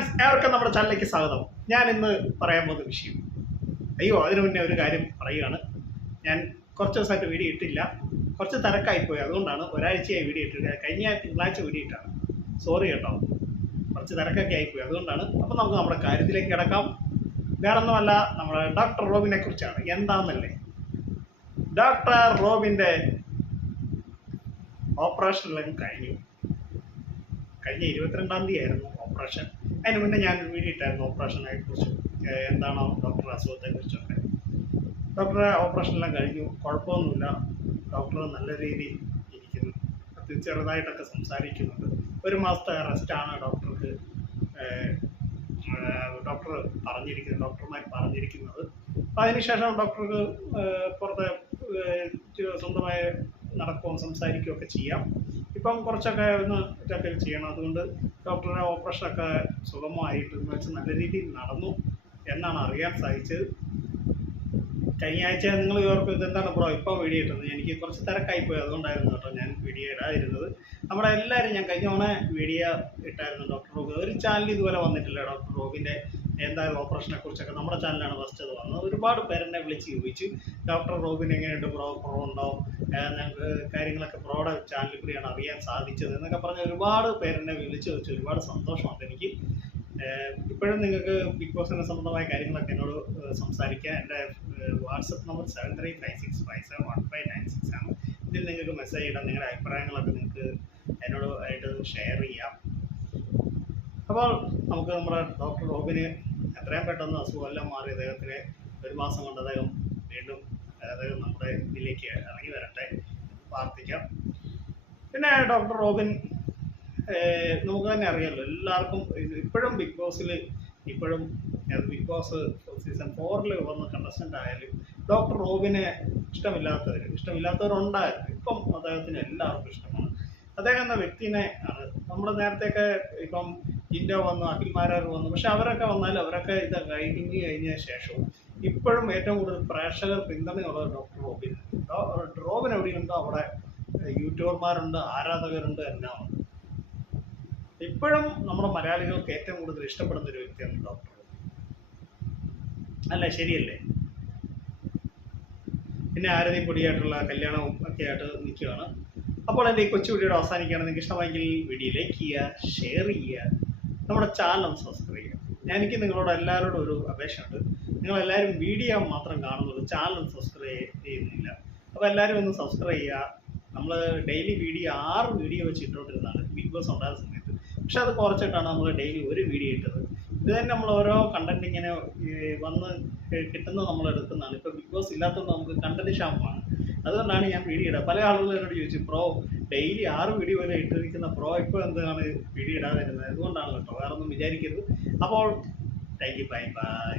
Friends, ഏവർക്കും നമ്മുടെ ചാനലിലേക്ക് സ്വാഗതം. ഞാൻ ഇന്ന് പറയാൻ പോകുന്ന വിഷയം, അതിനു മുന്നേ ഒരു കാര്യം പറയുകയാണ്. ഞാൻ കുറച്ച് ദിവസമായിട്ട് വീഡിയോ ഇട്ടില്ല, കുറച്ച് തിരക്കായിപ്പോയി. അതുകൊണ്ടാണ് ഒരാഴ്ചയായി വീഡിയോ ഇട്ടില്ല. കഴിഞ്ഞ തിങ്കളാഴ്ച വീഡിയോ ഇട്ടാണ്. സോറി കേട്ടോ, കുറച്ച് തിരക്കൊക്കെ ആയിപ്പോയി, അതുകൊണ്ടാണ്. അപ്പോൾ നമുക്ക് നമ്മുടെ കാര്യത്തിലേക്ക് കിടക്കാം. വേറൊന്നുമല്ല, നമ്മുടെ ഡോക്ടർ റോബിനെ കുറിച്ചാണ്. എന്താണെന്നല്ലേ, ഡോക്ടർ റോബിൻ്റെ ഓപ്പറേഷനെല്ലാം കഴിഞ്ഞ 22-ാം തീയതി ആയിരുന്നു ഓപ്പറേഷൻ. അതിന് മുന്നേ ഞാൻ വീഡിയോ ഇട്ടായിരുന്നു ഓപ്പറേഷനെ കുറിച്ചും, എന്താണോ ഡോക്ടറുടെ അസുഖത്തെക്കുറിച്ചൊക്കെ. ഡോക്ടറെ ഓപ്പറേഷനെല്ലാം കഴിഞ്ഞു, കുഴപ്പമൊന്നുമില്ല. ഡോക്ടർ നല്ല രീതിയിൽ ഇരിക്കുന്നു, ചെറുതായിട്ടൊക്കെ സംസാരിക്കുന്നുണ്ട്. 1 മാസത്തെ റെസ്റ്റാണ് ഡോക്ടർക്ക് ഡോക്ടർമാർ പറഞ്ഞിരിക്കുന്നത്. അപ്പോൾ അതിനുശേഷം ഡോക്ടർക്ക് പുറത്തെ സ്വന്തമായി നടക്കുകയും സംസാരിക്കുകയും ഒക്കെ ചെയ്യാം. ഇപ്പം കുറച്ചൊക്കെ ഒന്ന് ഇതൊക്കെ ചെയ്യണം. അതുകൊണ്ട് ഡോക്ടറുടെ ഓപ്പറേഷനൊക്കെ സുഗമമായിട്ട് വെച്ച് നല്ല രീതിയിൽ നടന്നു എന്നാണ് അറിയാൻ സാധിച്ചത്. കഴിഞ്ഞ ആഴ്ച നിങ്ങൾ ഓർക്കും ഇതെന്താണ് ബ്രോ ഇപ്പോൾ വീഡിയോ ഇട്ടത്. എനിക്ക് കുറച്ച് തിരക്കായിപ്പോയി, അതുകൊണ്ടായിരുന്നു കേട്ടോ ഞാൻ വീഡിയോ ഇടാതിരുന്നത്. നമ്മുടെ എല്ലാവരും ഞാൻ കഴിഞ്ഞ തവണ വീഡിയോ ഇട്ടായിരുന്നു ഡോക്ടർ റോബ്. ഒരു ചാനൽ ഇതുപോലെ വന്നിട്ടില്ല ഡോക്ടർ റോബിൻ്റെ എന്തായാലും ഓപ്പറേഷനെ കുറിച്ചൊക്കെ. നമ്മുടെ ചാനലാണ് ഫസ്റ്റ് അത് വന്നത്. ഒരുപാട് പേരെന്നെ വിളിച്ച് ചോദിച്ചു, ഡോക്ടർ റോബിന് എങ്ങനെയുണ്ട് ബ്രോ, കുറവുണ്ടോ, ഞങ്ങൾക്ക് കാര്യങ്ങളൊക്കെ ബ്രോയുടെ ചാനലിൽ കൂടിയാണ് അറിയാൻ സാധിച്ചത് എന്നൊക്കെ പറഞ്ഞ് ഒരുപാട് പേരെന്നെ വിളിച്ച് ചോദിച്ചു. ഒരുപാട് സന്തോഷമുണ്ട് എനിക്ക്. ഇപ്പോഴും നിങ്ങൾക്ക് ബിഗ് ബോസിനെ സംബന്ധമായ കാര്യങ്ങളൊക്കെ എന്നോട് സംസാരിക്കാം. എൻ്റെ വാട്സപ്പ് നമ്പർ 7356571596 ആണ്. ഇതിൽ നിങ്ങൾക്ക് മെസ്സേജ് ഇടാം. നിങ്ങളുടെ അഭിപ്രായങ്ങളൊക്കെ നിങ്ങൾക്ക് എന്നോട് ആയിട്ട് ഷെയർ ചെയ്യാം. അപ്പോൾ നമുക്ക് നമ്മുടെ ഡോക്ടർ റോബിന് എത്രയും പെട്ടെന്ന് അസുഖമെല്ലാം മാറി അദ്ദേഹത്തിന് 1 മാസം കൊണ്ട് അദ്ദേഹം വീണ്ടും നമ്മുടെ ഇതിലേക്ക് ഇറങ്ങി വരട്ടെ, പ്രാർത്ഥിക്കാം. പിന്നെ ഡോക്ടർ റോബിൻ നമുക്ക് തന്നെ അറിയാമല്ലോ, എല്ലാവർക്കും ഇപ്പോഴും ബിഗ് ബോസിൽ ബിഗ് ബോസ് സീസൺ 4 വന്ന കണ്ടസ്റ്റൻ്റ് ആയാലും ഡോക്ടർ റോബിനെ ഇഷ്ടമില്ലാത്തവരുണ്ടായിരുന്നു. ഇപ്പം അദ്ദേഹത്തിന് എല്ലാവർക്കും ഇഷ്ടമാണ്. അദ്ദേഹം എന്ന വ്യക്തിനെ ആണ്. നമ്മുടെ നേരത്തെയൊക്കെ ഇപ്പം ജിൻഡോ വന്നു, അഖിൽമാരാർ വന്നു, പക്ഷെ അവരൊക്കെ വന്നാലും അവരൊക്കെ ഇത് കഴിഞ്ഞ ശേഷവും ഇപ്പോഴും ഏറ്റവും കൂടുതൽ പ്രേക്ഷകർ പിന്തുണയുള്ളത് ഡോക്ടർ റോബിൻ. റോബിൻ എവിടെയുണ്ടോ അവിടെ യൂട്യൂബർമാരുണ്ട്, ആരാധകരുണ്ട്, എല്ലാം ഉണ്ട്. ഇപ്പോഴും നമ്മുടെ മലയാളികൾക്ക് ഏറ്റവും കൂടുതൽ ഇഷ്ടപ്പെടുന്ന ഒരു വ്യക്തിയാണ് ഡോക്ടർ. അല്ല, ശരിയല്ലേ? പിന്നെ ആരതി പൊടിയായിട്ടുള്ള കല്യാണവും ഒക്കെ ആയിട്ട് നിൽക്കുകയാണ്. അപ്പോൾ എൻ്റെ ഈ കൊച്ചു വീഡിയോയുടെ അവസാനിക്കുകയാണ്. നിങ്ങൾക്ക് ഇഷ്ടമായെങ്കിൽ വീഡിയോ ലൈക്ക് ചെയ്യുക, ഷെയർ ചെയ്യുക, നമ്മുടെ ചാനൽ സബ്സ്ക്രൈബ് ചെയ്യുക. എനിക്ക് നിങ്ങളോട് എല്ലാവരോടും ഒരു അപേക്ഷയുണ്ട്. നിങ്ങളെല്ലാവരും വീഡിയോ മാത്രം കാണുന്നുള്ളൂ, ചാനൽ സബ്സ്ക്രൈബ് ചെയ്യുന്നില്ല. അപ്പോൾ എല്ലാവരും ഒന്ന് സബ്സ്ക്രൈബ് ചെയ്യുക. നമ്മൾ ഡെയിലി 6 വീഡിയോ വെച്ച് ഇട്ടുകൊണ്ടിരുന്നതാണ് ബിഗ് ബോസ് ഉണ്ടാകുന്ന സമയത്ത്. പക്ഷെ അത് കുറച്ചിട്ടാണ് നമ്മൾ ഡെയിലി 1 വീഡിയോ ഇട്ടത്. ഇത് തന്നെ നമ്മൾ ഓരോ കണ്ടന്റ് ഇങ്ങനെ വന്ന് കിട്ടുന്നത് നമ്മൾ എടുക്കുന്നതാണ്. ഇപ്പോൾ ബിഗ് ബോസ് ഇല്ലാത്തതുകൊണ്ട് നമുക്ക് കണ്ടന്റ് ക്ഷാമമാണ്. അതുകൊണ്ടാണ് ഞാൻ വീഡിയോ ഇടുക. പല ആളുകളും എന്നോട് ചോദിച്ചു, ബ്രോ ഡെയിലി 6 വീഡിയോ വരെ ഇട്ടിരിക്കുന്ന ബ്രോ ഇപ്പോൾ എന്താണ് വീഡിയോ ഇടാതിരുന്നത്? അതുകൊണ്ടാണ് കേട്ടോ, വേറെ ഒന്നും വിചാരിക്കരുത്. അപ്പോൾ താങ്ക് യു, ബൈ ബൈ.